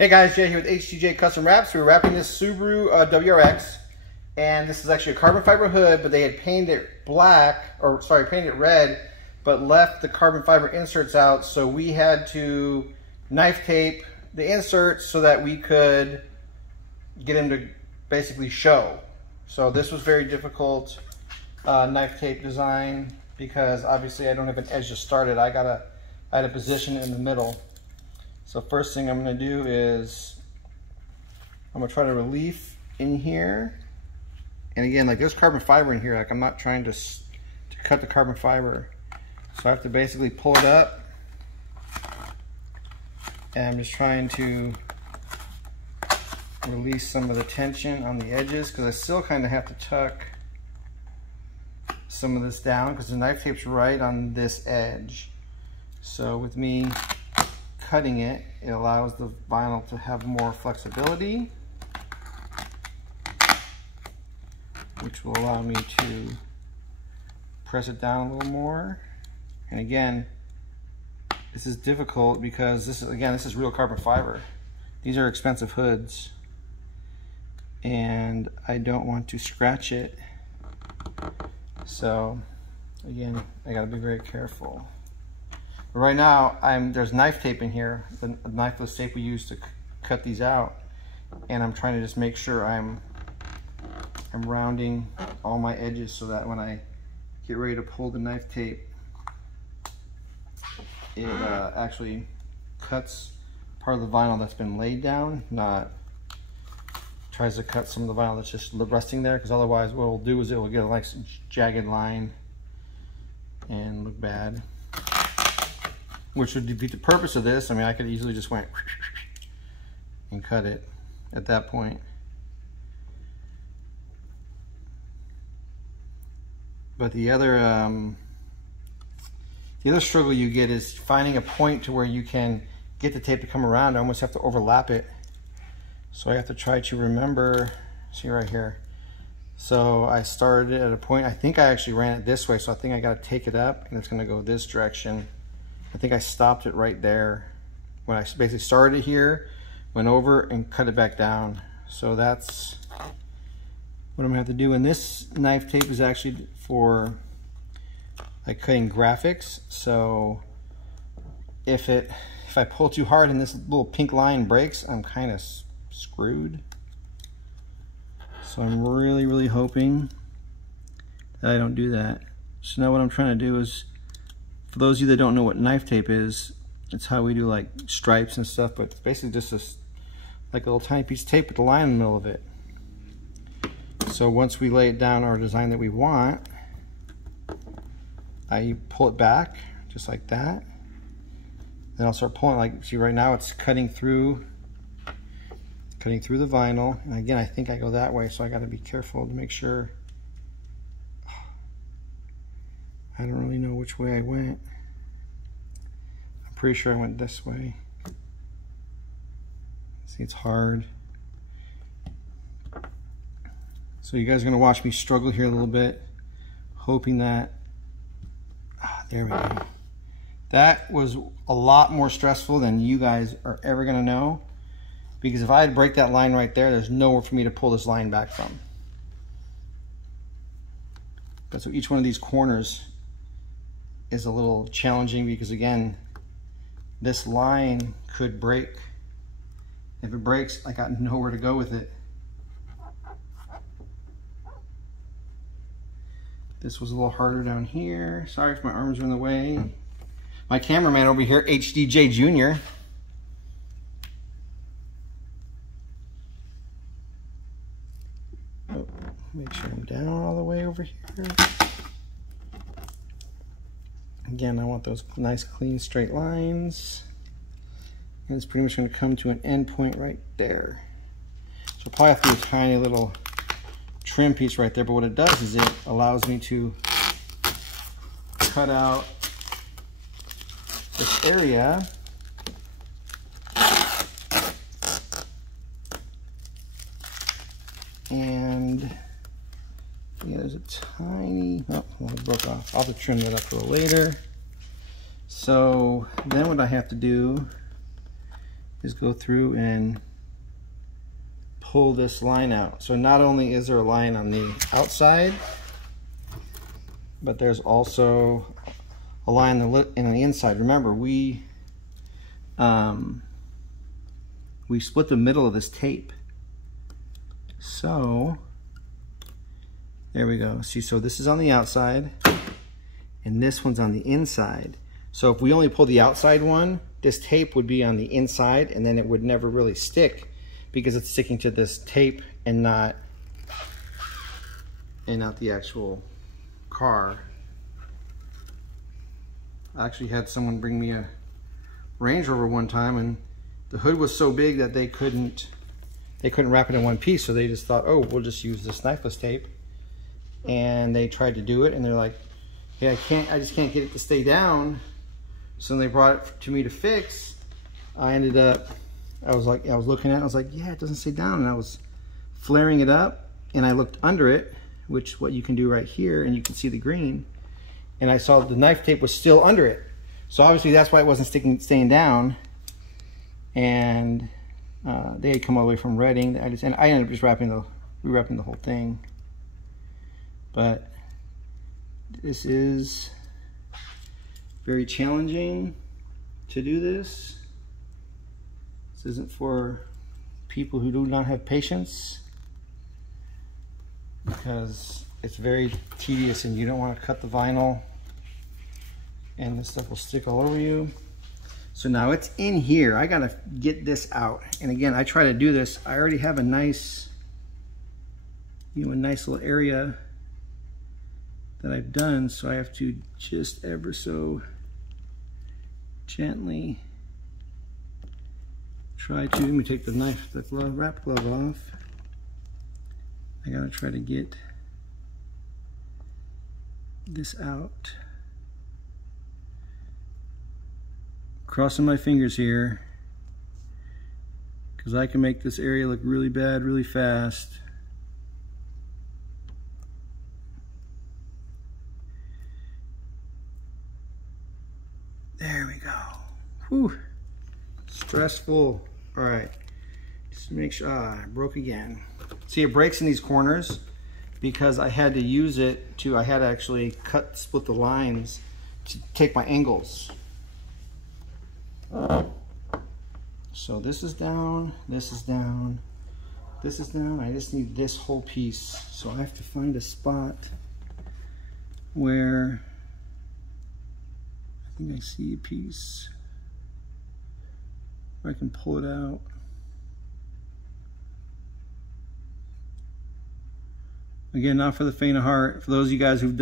Hey guys, Jay here with HTJ Custom Wraps. We're wrapping this Subaru WRX, and this is actually a carbon fiber hood, but they had painted it painted it red, but left the carbon fiber inserts out, so we had to knife tape the inserts so that we could get them to basically show. So this was very difficult knife tape design because obviously I don't have an edge to start it. I had to position it in the middle. So first thing I'm going to do is I'm going to try to relief in here. And again, like there's carbon fiber in here. Like I'm not trying to cut the carbon fiber. So I have to basically pull it up. And I'm just trying to release some of the tension on the edges because I still kind of have to tuck some of this down because the knife tape's right on this edge. So with me cutting it, it allows the vinyl to have more flexibility, which will allow me to press it down a little more. And again, this is difficult because this is real carbon fiber. These are expensive hoods, and I don't want to scratch it. So again, I gotta be very careful. But right now, there's knife tape in here, the knifeless tape we use to cut these out, and I'm trying to just make sure I'm rounding all my edges so that when I get ready to pull the knife tape, it actually cuts part of the vinyl that's been laid down, not tries to cut some of the vinyl that's just resting there, because otherwise what it'll do is it will get a nice jagged line and look bad, which would defeat the purpose of this. I mean, I could easily just went and cut it at that point. But the other struggle you get is finding a point to where you can get the tape to come around. I almost have to overlap it. So I have to try to remember, see right here. So I started at a point, I think I actually ran it this way, so I think I gotta take it up and it's gonna go this direction. I think I stopped it right there when I basically started it here, went over and cut it back down. So that's what I'm gonna have to do. And this knife tape is actually for like cutting graphics. So if I pull too hard and this little pink line breaks, I'm kind of screwed. So I'm really hoping that I don't do that. So now what I'm trying to do is, for those of you that don't know what knife tape is, it's how we do like stripes and stuff, but it's basically just this like a little tiny piece of tape with a line in the middle of it. So once we lay it down our design that we want, I pull it back just like that. Then I'll start pulling, like see right now it's cutting through the vinyl. And again, I think I go that way, so I got to be careful to make sure. I don't really know which way I went. I'm pretty sure I went this way. See, it's hard. So you guys are gonna watch me struggle here a little bit, hoping that, there we go. That was a lot more stressful than you guys are ever gonna know, because if I had to break that line right there, there's nowhere for me to pull this line back from. But so each one of these corners is a little challenging because again, this line could break. If it breaks, I got nowhere to go with it. This was a little harder down here. Sorry if my arms are in the way. My cameraman over here, HDJ Jr. Oh, make sure I'm down all the way over here. Again, I want those nice, clean, straight lines. And it's pretty much going to come to an end point right there. So I'll probably have to do a tiny little trim piece right there, but what it does is it allows me to cut out this area and yeah, there's a tiny, oh, well, it broke off. I'll have to trim that up a little later. So then what I have to do is go through and pull this line out. So not only is there a line on the outside, but there's also a line on the inside. Remember, we split the middle of this tape. So there we go. See, so this is on the outside and this one's on the inside. So if we only pull the outside one, this tape would be on the inside and then it would never really stick because it's sticking to this tape and not the actual car. I actually had someone bring me a Range Rover one time, and the hood was so big that they couldn't wrap it in one piece, so they just thought, oh, we'll just use this knifeless tape. And they tried to do it and they're like, yeah, I just can't get it to stay down. So when they brought it to me to fix, I was looking at it, I was like, yeah, it doesn't stay down. And I was flaring it up and I looked under it, which what you can do right here, and you can see the green. And I saw the knife tape was still under it. So obviously that's why it wasn't staying down. And they had come all the way from Reading. I ended up just rewrapping the whole thing. But this is very challenging to do this. This isn't for people who do not have patience, because it's very tedious and you don't want to cut the vinyl and this stuff will stick all over you. So now it's in here. I gotta get this out. And again, I try to do this. I already have a nice, a nice little area that I've done. So I have to just ever so gently try to, let me take the wrap glove off. I gotta try to get this out. Crossing my fingers here, because I can make this area look really bad really fast. There we go. Whew. Stressful. All right, just make sure, I broke again. See, it breaks in these corners because I had to use it to, I had to actually split the lines to take my angles. So this is down, this is down, this is down. I just need this whole piece. So I have to find a spot where I think I see a piece where I can pull it out. Again, not for the faint of heart. For those of you guys who've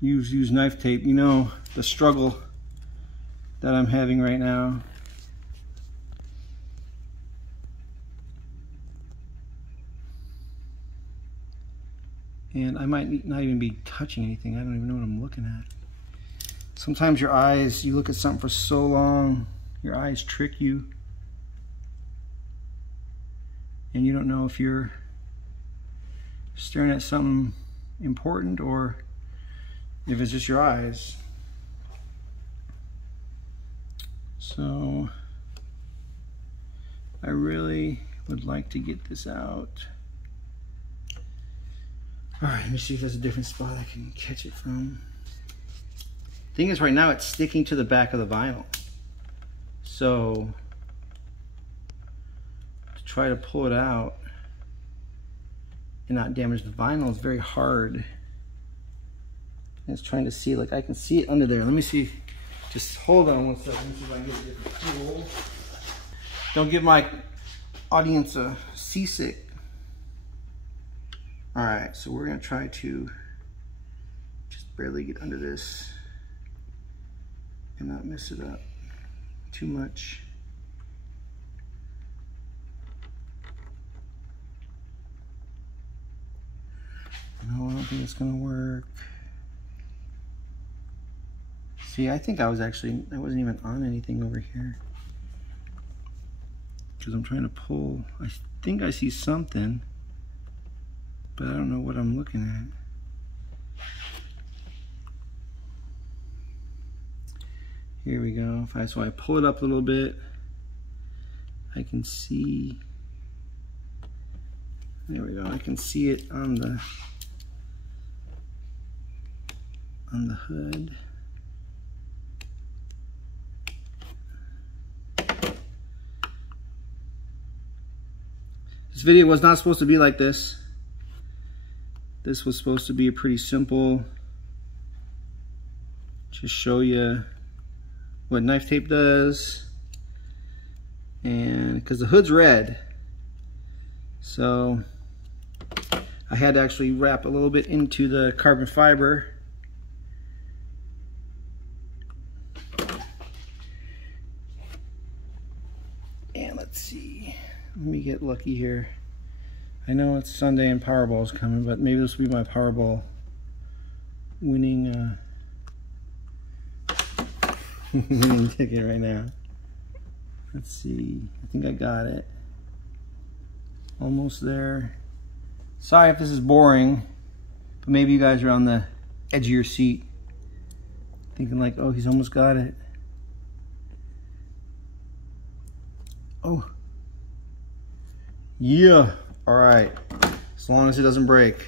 used knife tape, you know the struggle that I'm having right now. And I might not even be touching anything. I don't even know what I'm looking at. Sometimes your eyes, you look at something for so long, your eyes trick you. And you don't know if you're staring at something important or if it's just your eyes. So I really would like to get this out. All right, let me see if there's a different spot I can catch it from. Thing is, right now it's sticking to the back of the vinyl. So to try to pull it out and not damage the vinyl is very hard. And it's trying to see, like I can see it under there. Let me see. Just hold on one second. Let me see if I can get a different tool. Don't give my audience a seasick. All right, so we're gonna try to just barely get under this and not mess it up too much. No, I don't think it's gonna work. See, I think I wasn't even on anything over here. Because I'm trying to pull, I think I see something, but I don't know what I'm looking at. Here we go. So I pull it up a little bit. I can see, there we go, I can see it on the hood. This video was not supposed to be like this. This was supposed to be a pretty simple, just show you what knife tape does. And because the hood's red, so I had to actually wrap a little bit into the carbon fiber. And let's see, let me get lucky here. I know it's Sunday and Powerball's coming, but maybe this will be my Powerball winning winning ticket right now. Let's see, I think I got it. Almost there. Sorry if this is boring, but maybe you guys are on the edge of your seat thinking like, oh, he's almost got it. Oh. Yeah. All right. As long as it doesn't break.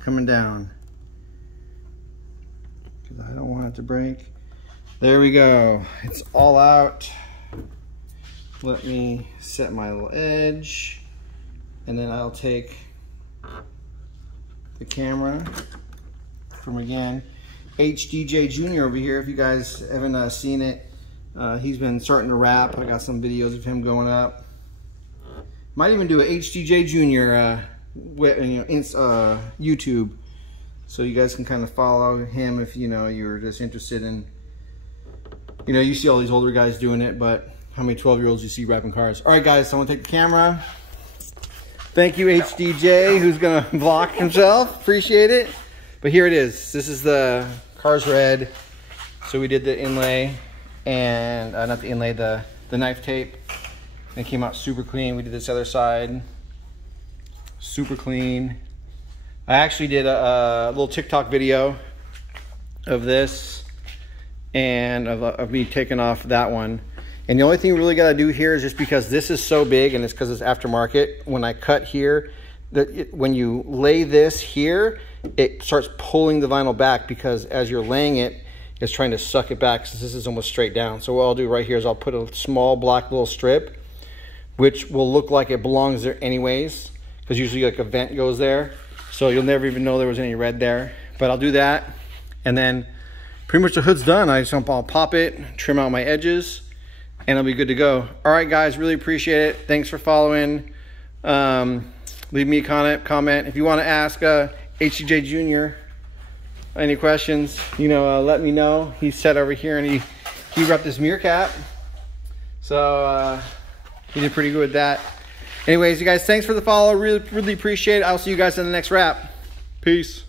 Coming down. Because I don't want it to break. There we go. It's all out. Let me set my little edge. And then I'll take the camera from, again, HDJ Jr. over here. If you guys haven't seen it, he's been starting to rap. I got some videos of him going up. Might even do a HDJ Jr. YouTube, so you guys can kind of follow him if you're just interested in. You see all these older guys doing it, but how many 12-year-olds you see rapping cars? All right, guys, so I'm gonna take the camera. Thank you, HDJ, who's gonna vlog himself. Appreciate it. But here it is. This is the car's red. So we did the inlay and not the inlay, the knife tape. And it came out super clean. We did this other side, super clean. I actually did a little TikTok video of this and of me taking off that one. And the only thing we really got to do here is, just because this is so big and it's because it's aftermarket, when I cut here, when you lay this here, it starts pulling the vinyl back, because as you're laying it, it's trying to suck it back, since this is almost straight down. So what I'll do right here is I'll put a small black little strip, which will look like it belongs there anyways, because usually like a vent goes there. So you'll never even know there was any red there. But I'll do that, and then pretty much the hood's done. I'll pop it, trim out my edges, and it'll be good to go. All right, guys, really appreciate it. Thanks for following. Leave me a comment. If you want to ask HDJ Jr. any questions, let me know. He's set over here, and he repped this mirror cap. So he did pretty good with that. Anyways, you guys, thanks for the follow. Really appreciate it. I'll see you guys in the next wrap. Peace.